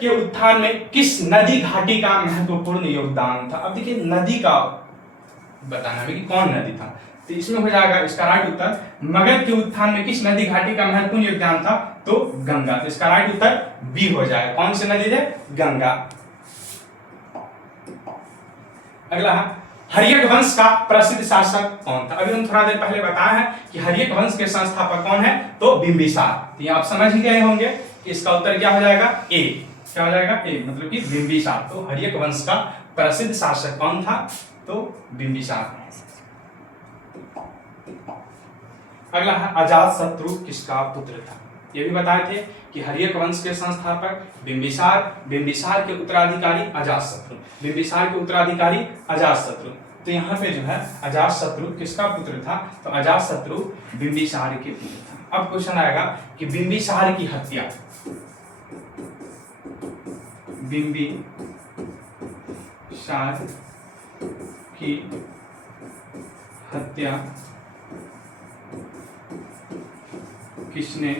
के उत्थान में किस नदी घाटी का महत्वपूर्ण योगदान था? अब देखिए नदी का बताना है कि कौन नदी था, तो इसमें हो जाएगा इसका राइट उत्तर मगध के उत्थान में किस नदी घाटी का महत्वपूर्ण योगदान था, तो गंगा। तो इसका राइट उत्तर बी हो जाएगा। कौन सी नदी है? गंगा। अगला है हर्यक वंश का प्रसिद्ध शासक कौन था? अभी हम थोड़ा देर पहले बताया है कि हर्यक वंश के संस्थापक कौन है, तो बिंबिसार। तो ये आप समझ ही गए होंगे कि इसका उत्तर क्या हो जाएगा, ए। क्या हो जाएगा, ए, मतलब कि बिंबिसार। तो हर्यक वंश का प्रसिद्ध शासक कौन था, तो बिंबिसार। अगला है अजातशत्रु किसका पुत्र था? ये भी बताए थे कि हर्यक वंश के संस्थापक बिंबिसार, बिंबिसार के उत्तराधिकारी अजातशत्रु, बिंबिसार के उत्तराधिकारी अजातशत्रु। तो यहाँ पे जो है अजातशत्रु किसका पुत्र था, तो अजातशत्रु बिंबिसार के पुत्र था। अब क्वेश्चन आएगा कि बिंबिसार की हत्या, बिंबिसार की हत्या किसने,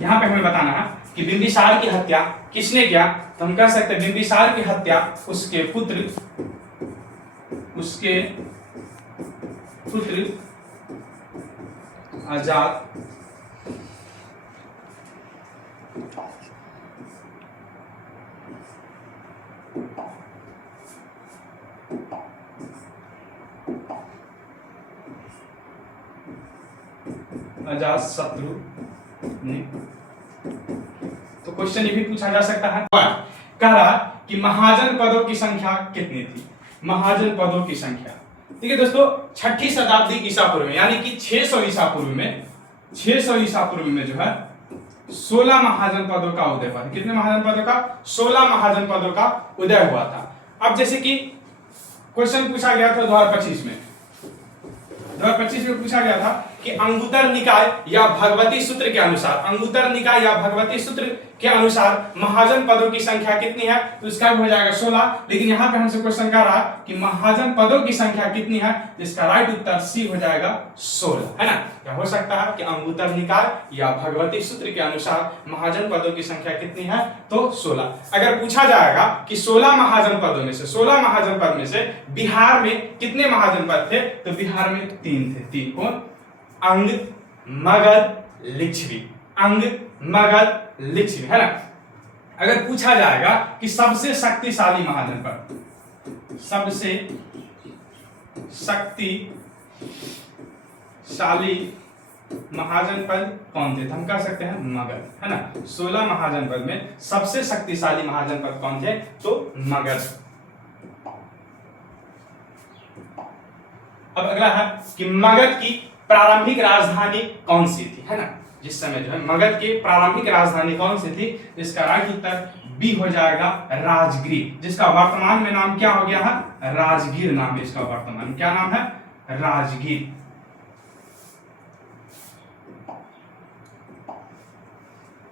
यहां पे हमें बताना है कि बिंबिसार की हत्या किसने किया, तो हम कह सकते हैं बिंबिसार की हत्या उसके पुत्र अजात अजातशत्रु ने। तो क्वेश्चन ये भी पूछा जा सकता है, कह रहा कि महाजन पदों की संख्या कितनी थी? महाजन पदों की संख्या, ठीक है दोस्तों, 6ठी शताब्दी ईसा पूर्व में, यानी कि 600 ईसा पूर्व में, 600 ईसा पूर्व में जो है 16 महाजन पदों का उदय हुआ। कितने महाजन पदों का? 16 महाजन पदों का उदय हुआ था। अब जैसे कि क्वेश्चन पूछा गया था 2025 में, 2025 में पूछा गया था कि अंगुत्तर निकाय या भगवती सूत्र के अनुसार, अंगुत्तर निकाय या भगवती सूत्र के अनुसार महाजन पदों की संख्या कितनी है, तो इसका भी हो जाएगा 16। लेकिन यहाँ पे हमसे क्वेश्चन कर रहा कि महाजन पदों की संख्या कितनी है, जिसका राइट उत्तर सी हो जाएगा 16, है ना। क्या हो सकता है कि अंगुत्तर निकाय या भगवती सूत्र के अनुसार महाजन पदों की संख्या कितनी है, तो 16। अगर पूछा जाएगा कि 16 महाजन पदों में से, 16 महाजन पद में से बिहार में कितने महाजन पद थे, तो बिहार में 3 थे। 3 कौन? अंग, मगध, लिच्छवी। अंग, मगध, लिच्छवी, है ना। अगर पूछा जाएगा कि सबसे शक्तिशाली महाजन पद, सबसे शक्तिशाली महाजन पद कौन थे, तो हम कह सकते हैं मगध, है ना। 16 महाजन पद में सबसे शक्तिशाली महाजन पद कौन थे, तो मगध। अब अगला है कि मगध की प्रारंभिक राजधानी कौन सी थी, है ना। जिस समय जो है मगध की प्रारंभिक राजधानी कौन सी थी, इसका राइट उत्तर बी हो जाएगा राजगीर, जिसका वर्तमान में नाम क्या हो गया है, राजगीर नाम है इसका वर्तमान, क्या नाम है, राजगीर।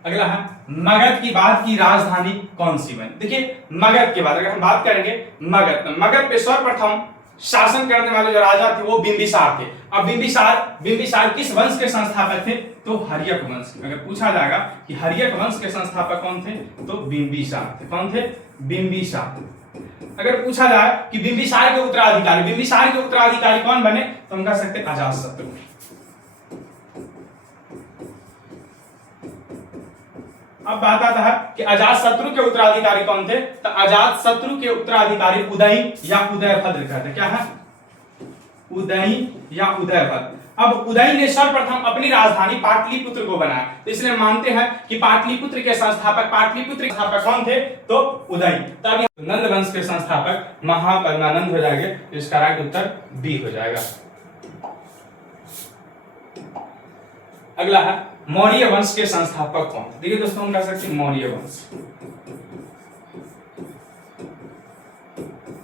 अगला है मगध की बाद की राजधानी कौन सी बनी? देखिए मगध के बाद अगर हम बात करेंगे मगध पे सर्वप्रथम शासन करने वाले जो राजा थे वो बिंबिसार थे। अब बिंबिसार किस वंश के संस्थापक थे, तो हर्यक वंश। अगर पूछा जाएगा कि हर्यक वंश के संस्थापक कौन थे, तो बिंबिसार थे। कौन थे? बिंबिसार। अगर पूछा जाए कि बिंबिसार के उत्तराधिकारी कौन बने, तो हम कह सकते हैं अजातशत्रु। अब बात आता है कि अजातशत्रु के उत्तराधिकारी कौन थे, तो अजातशत्रु के उत्तराधिकारी उदयी या उदयभद्र कहते। क्या है? उदयी या उदयभद्र। अब उदयी ने सर्वप्रथम अपनी राजधानी पाटलिपुत्र को बनाया, तो इसलिए मानते हैं कि पाटलिपुत्र के संस्थापक कौन थे, तो उदयी। तब नंद वंश के संस्थापक महापद्मानंद हो जाएंगे, तो इसका राइट उत्तर बी हो जाएगा। अगला है मौर्य वंश के संस्थापक कौन थे? देखिए दोस्तों हम कह सकते हैं मौर्य वंश।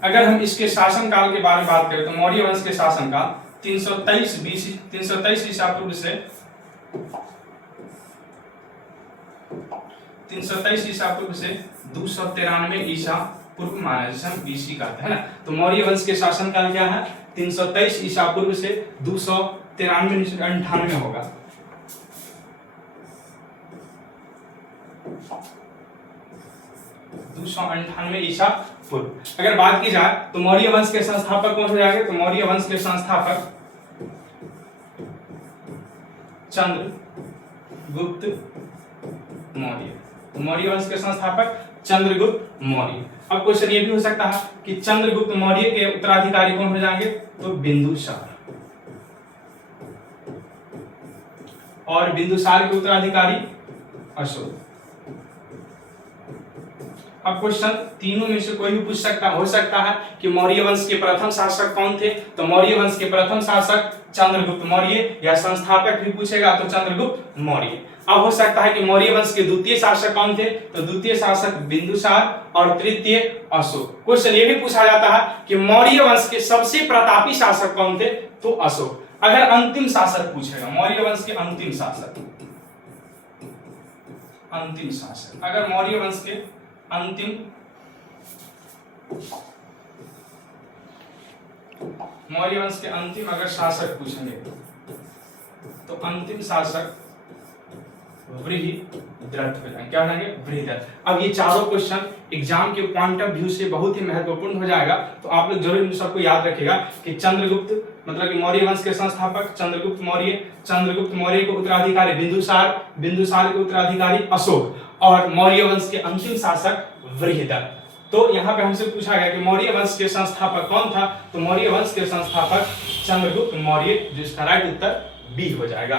अगर हम इसके शासनकाल के बारे में बात करें तो मौर्य वंश के शासनकाल 323 ईसा पूर्व से 293 ईसा पूर्व माना, जिसे हम बीसी कहते हैं ना। तो मौर्य वंश के शासनकाल क्या है? 323 ईसा पूर्व से 293 होगा। 298 ईसा पूर्व। अगर बात की जाए तो मौर्य वंश के संस्थापक कौन हो जाएंगे, तो मौर्य वंश के संस्थापक चंद्रगुप्त मौर्य। मौर्य वंश के संस्थापक चंद्रगुप्त मौर्य। अब क्वेश्चन ये भी हो सकता है कि चंद्रगुप्त मौर्य के उत्तराधिकारी कौन हो जाएंगे, तो बिंदुसार, और बिंदुसार के उत्तराधिकारी अशोक। अब क्वेश्चन तीनों में से कोई भी पूछ सकता हो सकता है कि मौर्य वंश के प्रथम शासक कौन थे, तो मौर्य वंश के प्रथम शासक चंद्रगुप्त मौर्य, या संस्थापक भी पूछेगा तो चंद्रगुप्त मौर्य। अब हो सकता है कि मौर्य वंश के द्वितीय शासक कौन थे, तो द्वितीय शासक बिंदुसार और तृतीय अशोक। क्वेश्चन ये भी पूछा जाता है कि मौर्य वंश के सबसे प्रतापी शासक कौन थे, तो अशोक। अगर अंतिम शासक पूछेगा, मौर्य वंश के अंतिम शासक, अंतिम शासक, अगर मौर्य वंश के अंतिम मौर्य वंश के अंतिम अगर शासक पूछेंगे तो अंतिम शासक बृहद्रथ हो जाएंगे। क्या हो जाएंगे, बृहद्रथ। अब ये चारों क्वेश्चन एग्जाम के पॉइंट ऑफ व्यू से बहुत ही महत्वपूर्ण हो जाएगा, तो आप लोग जरूर इन सबको याद रखिएगा कि चंद्रगुप्त मतलब कि मौर्य वंश के संस्थापक चंद्रगुप्त मौर्य, चंद्रगुप्त मौर्य के उत्तराधिकारी बिंदुसार, बिंदुसार के उत्तराधिकारी अशोक, और मौर्य वंश के अंतिम शासक बृहद्रथ। तो यहाँ पे हमसे पूछा गया कि मौर्य वंश के संस्थापक कौन था, तो मौर्य वंश के संस्थापक चंद्रगुप्त मौर्य, जिसका राइट उत्तर बी हो जाएगा।